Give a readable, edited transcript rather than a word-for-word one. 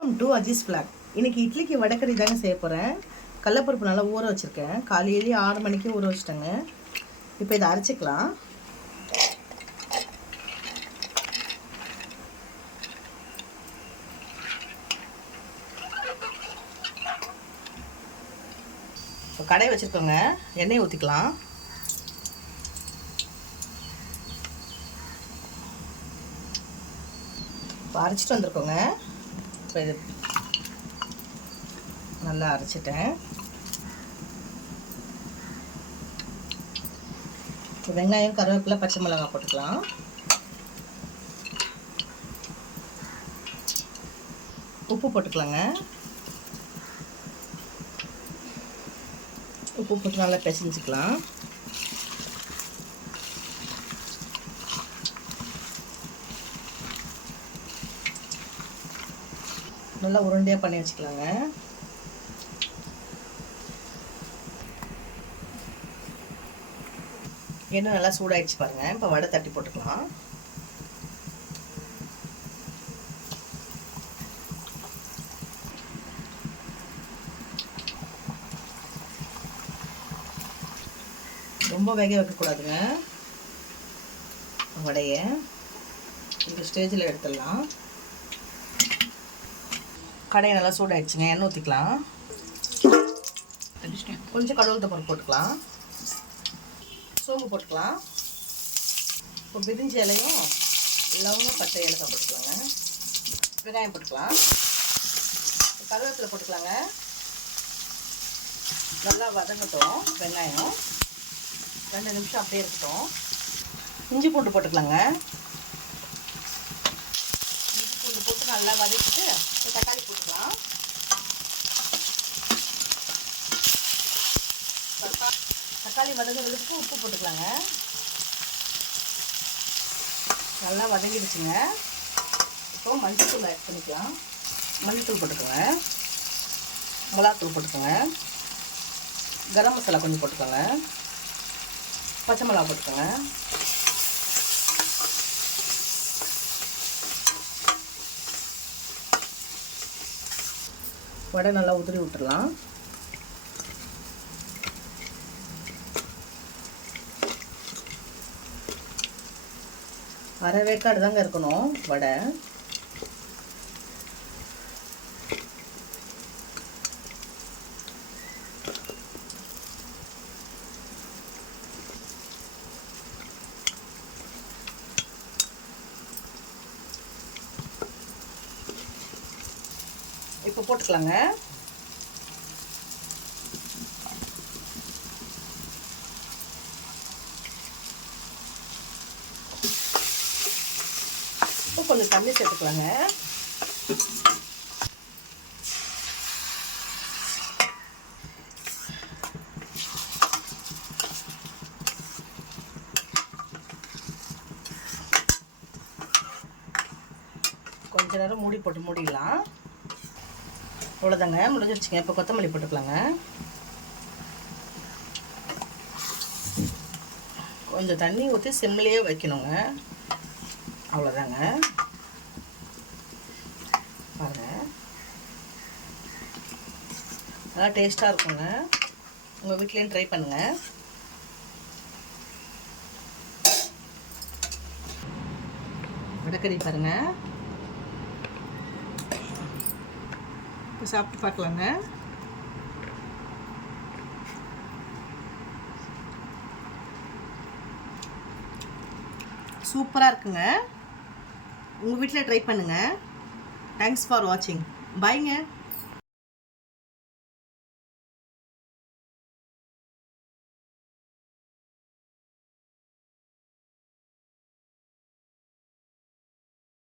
Welcome to Aziz black. இன்றைக்கி இட்லிக்கு வடக்கறி தாங்க செய்ய போகிறேன். கடலப்பருப்பு நல்லா ஊற வச்சுருக்கேன். காலையிலேயே 6 மணிக்கு ஊற வச்சுட்டேங்க. இப்போ இதை அரைச்சிக்கலாம். இப்போ கடாய் வச்சுருக்கோங்க. எண்ணெய் ஊற்றிக்கலாம். இப்போ அரைச்சிட்டு வந்திருக்கோங்க. இப்போ இது நல்லா அரைச்சிட்டேன். வெங்காயம், கருவேப்பிலை, பச்சை மிளகாய் போட்டுக்கலாம். உப்பு போட்டுக்கலாங்க. உப்பு போட்டு நல்லா பிசைஞ்சிக்கலாம். நல்லா உருண்டையாக பண்ணி வச்சுக்கலாங்க. எண்ணெய் நல்லா சூடாயிடுச்சு பாருங்கள். இப்போ வடை தட்டி போட்டுக்கலாம். ரொம்ப வேக வைக்கக்கூடாதுங்க வடையை. இந்த ஸ்டேஜில் எடுத்துடலாம். கடையை நல்லா சூடாயிடுச்சுங்க. எண்ணெய் ஊற்றிக்கலாம். கொஞ்சம் கடவுள் பருப்பு போட்டுக்கலாம். சோம்பு போட்டுக்கலாம். இப்போ பிரிஞ்சி இலையும் லவங்க, பட்டை, ஏலக்காய் போட்டுக்கலாங்க. வெங்காயம் போட்டுக்கலாம். கருவேப்பிலை போட்டுக்கலாங்க. நல்லா வதங்கட்டும் வெங்காயம். 2 நிமிஷம் அப்படியே இருக்கட்டும். இஞ்சி பூண்டு போட்டுக்கலாங்க. இஞ்சி பூண்டு போட்டு நல்லா வதக்கிட்டு தக்காளி போட்டுக்கலாம். தக்காளி வதங்குறதுக்கு உப்பு போட்டுக்கலாங்க. நல்லா வதங்கிடுச்சுங்க. இப்போ மஞ்சள்தூள் ஆட் பண்ணிக்கலாம். மஞ்சள்தூள் போட்டுக்கோங்க. மிளகாத்தூள் போட்டுக்கோங்க. கரம் மசாலா கொஞ்சம் போட்டுக்கோங்க. பச்சை மிளகா போட்டுக்கோங்க. வடை நல்லா உதிரி விட்டுடலாம். அரை வேக்காடு தாங்க இருக்கணும் வடை. இப்போ போட்டுக்கலாங்க. கொஞ்சம் தண்ணி சேர்த்துக்கலாங்க. கொஞ்ச நேரம் மூடி போட்டு மூடிடலாம். அவ்வளோதாங்க, முடிஞ்சிருச்சுங்க. இப்போ கொத்தமல்லி போட்டுக்கலாங்க. கொஞ்சம் தண்ணி ஊற்றி சிம்லேயே வைக்கணுங்க. அவ்வளோதாங்க. பாருங்கள், நல்லா டேஸ்ட்டாக இருக்குங்க. உங்கள் வீட்லேயும் ட்ரை பண்ணுங்கள். வடக்கறி பாருங்கள். இப்போ சாப்பிட்டு பார்க்கலாங்க. சூப்பராக இருக்குங்க. உங்கள் வீட்டில் ட்ரை பண்ணுங்கள். தேங்க்ஸ் ஃபார் வாட்சிங். பாய்ங்க.